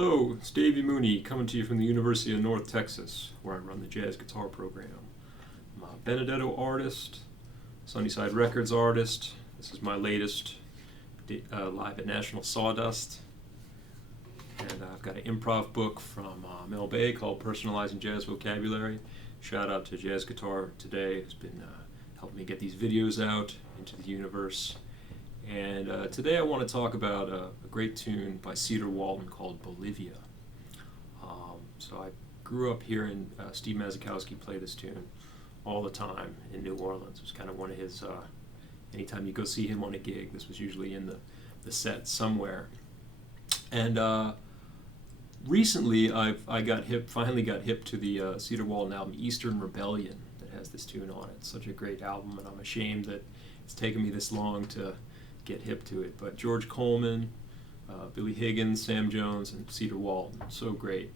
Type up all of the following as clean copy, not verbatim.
Hello, it's Davey Mooney coming to you from the University of North Texas, where I run the jazz guitar program. I'm a Benedetto artist, Sunnyside Records artist. This is my latest live at National Sawdust. And I've got an improv book from Mel Bay called Personalizing Jazz Vocabulary. Shout out to Jazz Guitar Today, who's been helping me get these videos out into the universe. And today I want to talk about a great tune by Ceder Walton called Bolivia. So I grew up hearing Steve Masakowski play this tune all the time in New Orleans. It was kind of one of his, anytime you go see him on a gig, this was usually in the set somewhere. And recently I finally got hip to the Ceder Walton album Eastern Rebellion that has this tune on it. It's such a great album, and I'm ashamed that it's taken me this long to get hip to it. But George Coleman, Billy Higgins, Sam Jones, and Ceder Walton, so great.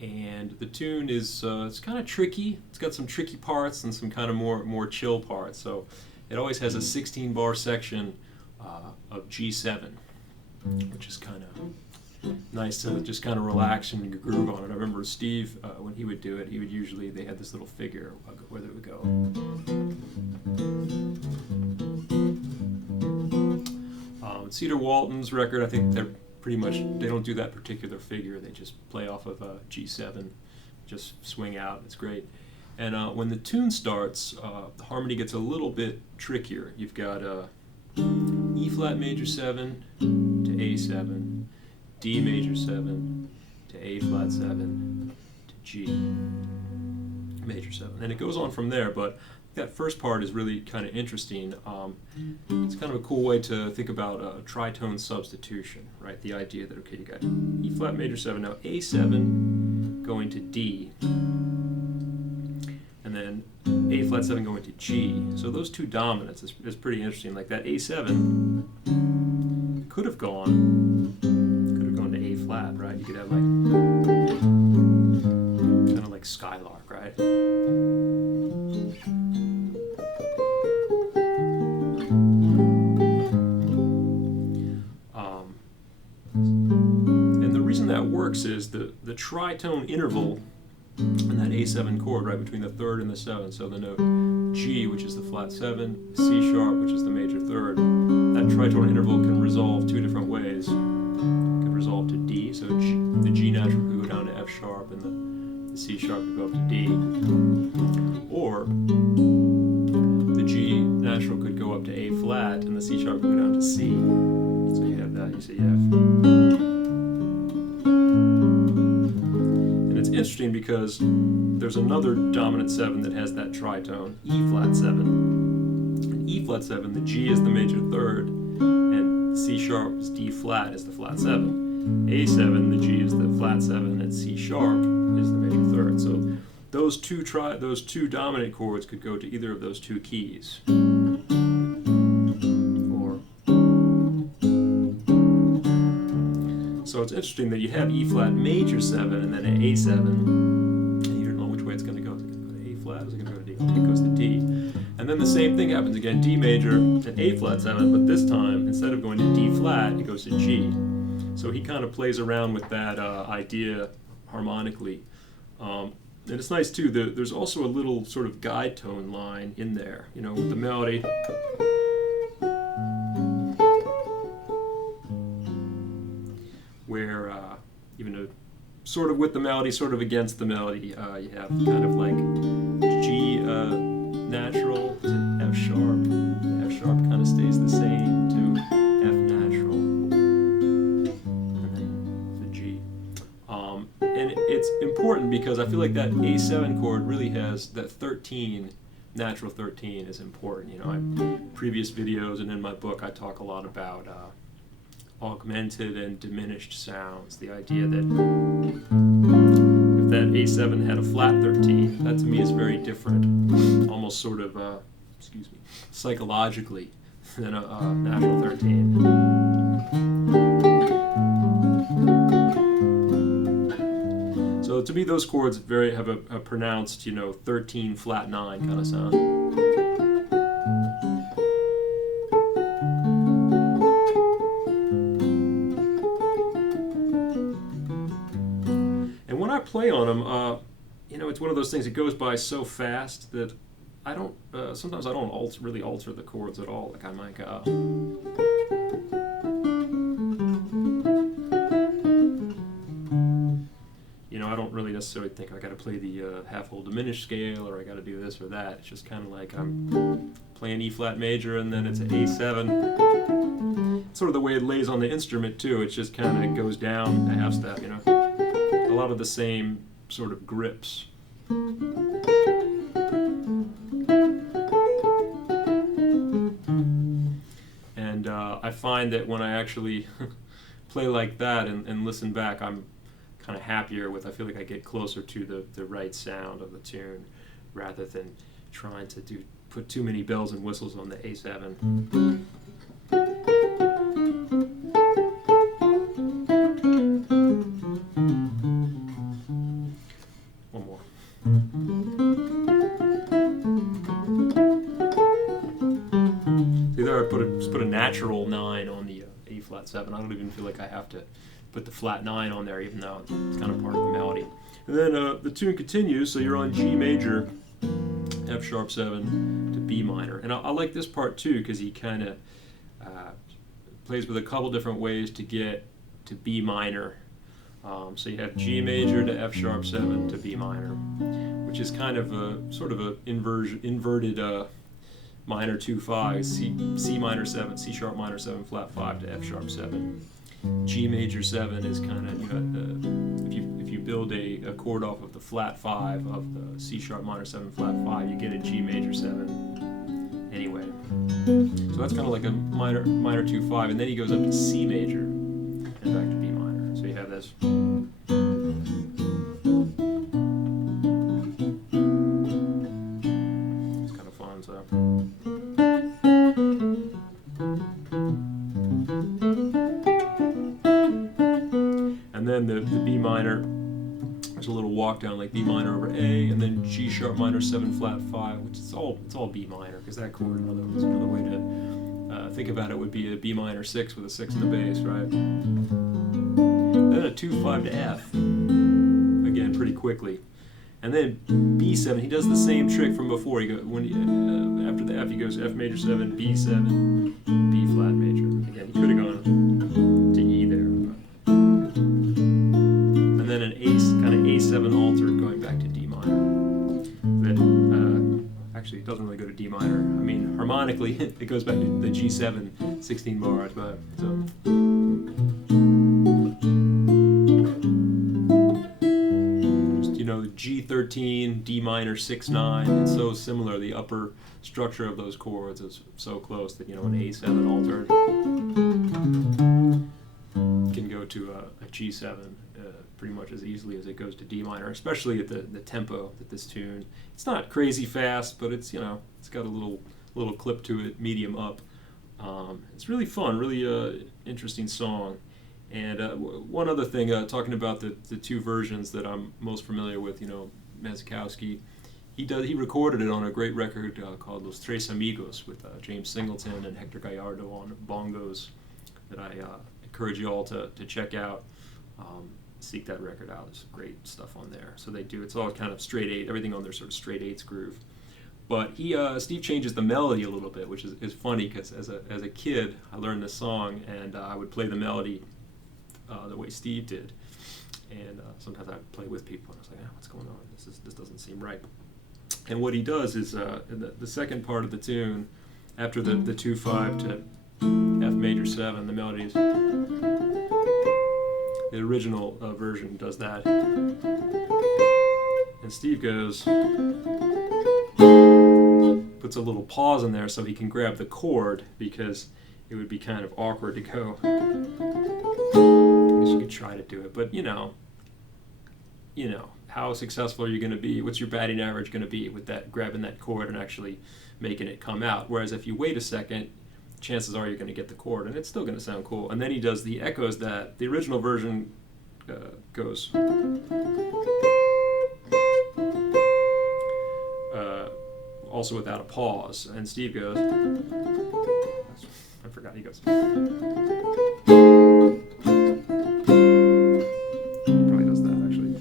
And the tune is it's kind of tricky. It's got some tricky parts and some kind of more chill parts. So it always has a 16-bar section of G7, which is kind of nice to just kind of relax and groove on it. I remember Steve, when he would do it, they had this little figure where they would go. Ceder Walton's record, I think they don't do that particular figure. They just play off of a G7, just swing out. It's great. And when the tune starts, the harmony gets a little bit trickier. You've got E flat major 7 to A7, D major 7 to A flat 7 to G major 7. And it goes on from there, but that first part is really kind of interesting. It's kind of a cool way to think about a tritone substitution, right? The idea that, okay, you got E flat major 7, now A7 going to D, and then A flat 7 going to G. So those two dominants is pretty interesting. Like that A7 could have gone to A flat, right? You could have like kind of like Skylark, right? And the reason that works is the tritone interval in that A7 chord, right, between the third and the seventh. So the note G, which is the flat 7, C sharp, which is the major third, that tritone interval can resolve two different ways. It can resolve to D, so the G natural could go down to F sharp, and the C sharp could go up to D. Or the G natural could go up to A flat, and the C sharp could go down to C. So you have that, you see F. And it's interesting because there's another dominant 7 that has that tritone, E flat 7. In E flat 7, the G is the major third, and C sharp is D flat is the flat 7. A7, the G is the flat 7, and C sharp is the major third. So those two dominant chords could go to either of those two keys. So it's interesting that you have E flat major 7 and then an A7, and you don't know which way it's going to go. Is it going to go to A flat? Is it going to go to D? It goes to D. And then the same thing happens again, D major and A flat 7, but this time, instead of going to D flat, it goes to G. So he kind of plays around with that idea harmonically. And it's nice too, there's also a little sort of guide tone line in there, you know, with the melody. Where, even though sort of with the melody, sort of against the melody, you have kind of like G natural to F sharp. The F sharp kind of stays the same to F natural, and then the G. And it's important because I feel like that A7 chord really has that 13, natural 13 is important. You know, in previous videos and in my book, I talk a lot about augmented and diminished sounds. The idea that if that A7 had a flat 13, that to me is very different, almost sort of, psychologically than a natural 13. So to me, those chords have a pronounced, 13 flat 9 kind of sound. I play on them, it's one of those things that goes by so fast that I don't. Sometimes I don't really alter the chords at all. Like I might go. I don't really necessarily think I got to play the half-whole diminished scale or I got to do this or that. It's just kind of like I'm playing E flat major and then it's an A7. It's sort of the way it lays on the instrument too. It just kind of goes down a half step. A lot of the same sort of grips. And I find that when I actually play like that and listen back, I'm kind of happier with. I feel like I get closer to the right sound of the tune rather than trying to put too many bells and whistles on the A7. One more. See there, I put a natural 9 on the A flat 7. I don't even feel like I have to put the flat 9 on there, even though it's kind of part of the melody. And then the tune continues, so you're on G major, F sharp 7 to B minor. And I like this part too, because he kind of plays with a couple different ways to get to B minor. So you have G major to F sharp 7 to B minor, which is kind of a sort of a inverted minor 2-5, C minor 7, C sharp minor 7 flat 5 to F sharp 7. G major 7 is kind of, if you build a chord off of the flat 5 of the C sharp minor 7 flat 5, you get a G major 7 anyway. So that's kind of like a minor 2-5, and then he goes up to C major and back to B minor. So you have this. It's kind of fun, so. And then the B minor, there's a little walk down like B minor over A, and then G sharp minor 7 flat 5, which is all B minor, because that chord, another way to think about it would be a B minor 6 with a 6 in the bass, right? Then a 2-5 to F, again pretty quickly, and then B7. He does the same trick from before. He goes after the F, he goes F major 7, B7, B flat major. Again, he could have gone to E there. And then an kind of A7 altered going back to D minor. That actually it doesn't really go to D minor. I mean, harmonically it goes back to the G7 16 bars, but so. Just, G13, D minor 6-9. It's so similar. The upper structure of those chords is so close that an A7 altered can go to a G7 pretty much as easily as it goes to D minor, especially at the tempo that this tune. It's not crazy fast, but it's it's got a little clip to it, medium up. It's really fun, really interesting song. And one other thing, talking about the two versions that I'm most familiar with, Masakowski, he recorded it on a great record called Los Tres Amigos with James Singleton and Hector Gallardo on bongos that I encourage you all to check out. Seek that record out. There's great stuff on there. So it's all kind of straight 8, everything on their sort of straight 8s groove. But Steve changes the melody a little bit, which is funny, because as a kid I learned this song and I would play the melody the way Steve did, and sometimes I'd play with people and I was like, what's going on? This doesn't seem right. And what he does is in the second part of the tune, after the 2-5 to F major 7, the melody is. The original version does that, and Steve puts a little pause in there so he can grab the chord, because it would be kind of awkward to go. I guess you could try to do it, but how successful are you going to be? What's your batting average going to be with that, grabbing that chord and actually making it come out? Whereas if you wait a second, chances are you're going to get the chord, and it's still going to sound cool. And then he does the echoes that the original version goes. Also without a pause. And Steve goes. I forgot, he goes. He probably does that, actually.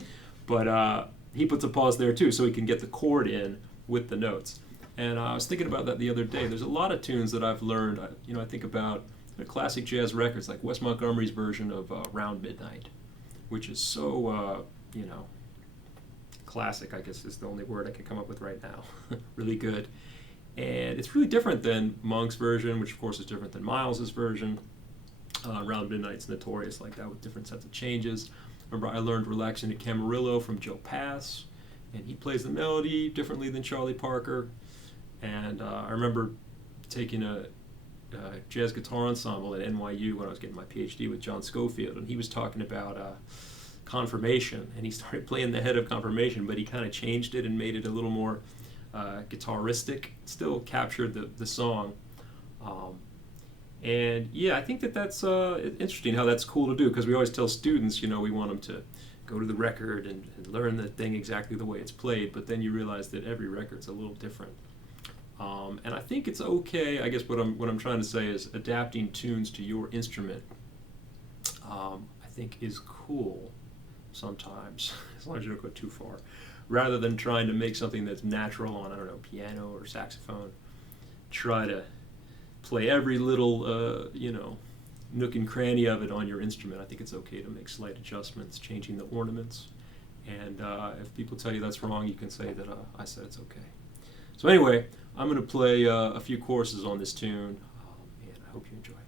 but he puts a pause there too, so he can get the chord in with the notes. And I was thinking about that the other day. There's a lot of tunes that I've learned. I think about classic jazz records like Wes Montgomery's version of Round Midnight, which is so, classic, I guess is the only word I can come up with right now. Really good. And it's really different than Monk's version, which of course is different than Miles's version. Round Midnight's notorious like that with different sets of changes. Remember, I learned Relaxing to Camarillo from Joe Pass, and he plays the melody differently than Charlie Parker. And I remember taking a jazz guitar ensemble at NYU when I was getting my PhD with John Schofield, and he was talking about Confirmation, and he started playing the head of Confirmation, but he kind of changed it and made it a little more guitaristic, still captured the song. And yeah, I think that's interesting how that's cool to do, because we always tell students, we want them to go to the record and learn the thing exactly the way it's played, but then you realize that every record's a little different. And I think it's okay. I guess what I'm trying to say is adapting tunes to your instrument. I think is cool sometimes, as long as you don't go too far, rather than trying to make something that's natural on piano or saxophone. Try to play every little nook and cranny of it on your instrument. I think it's okay to make slight adjustments, changing the ornaments. And if people tell you that's wrong, you can say that I said it's okay. So anyway, I'm going to play a few courses on this tune, and I hope you enjoy it.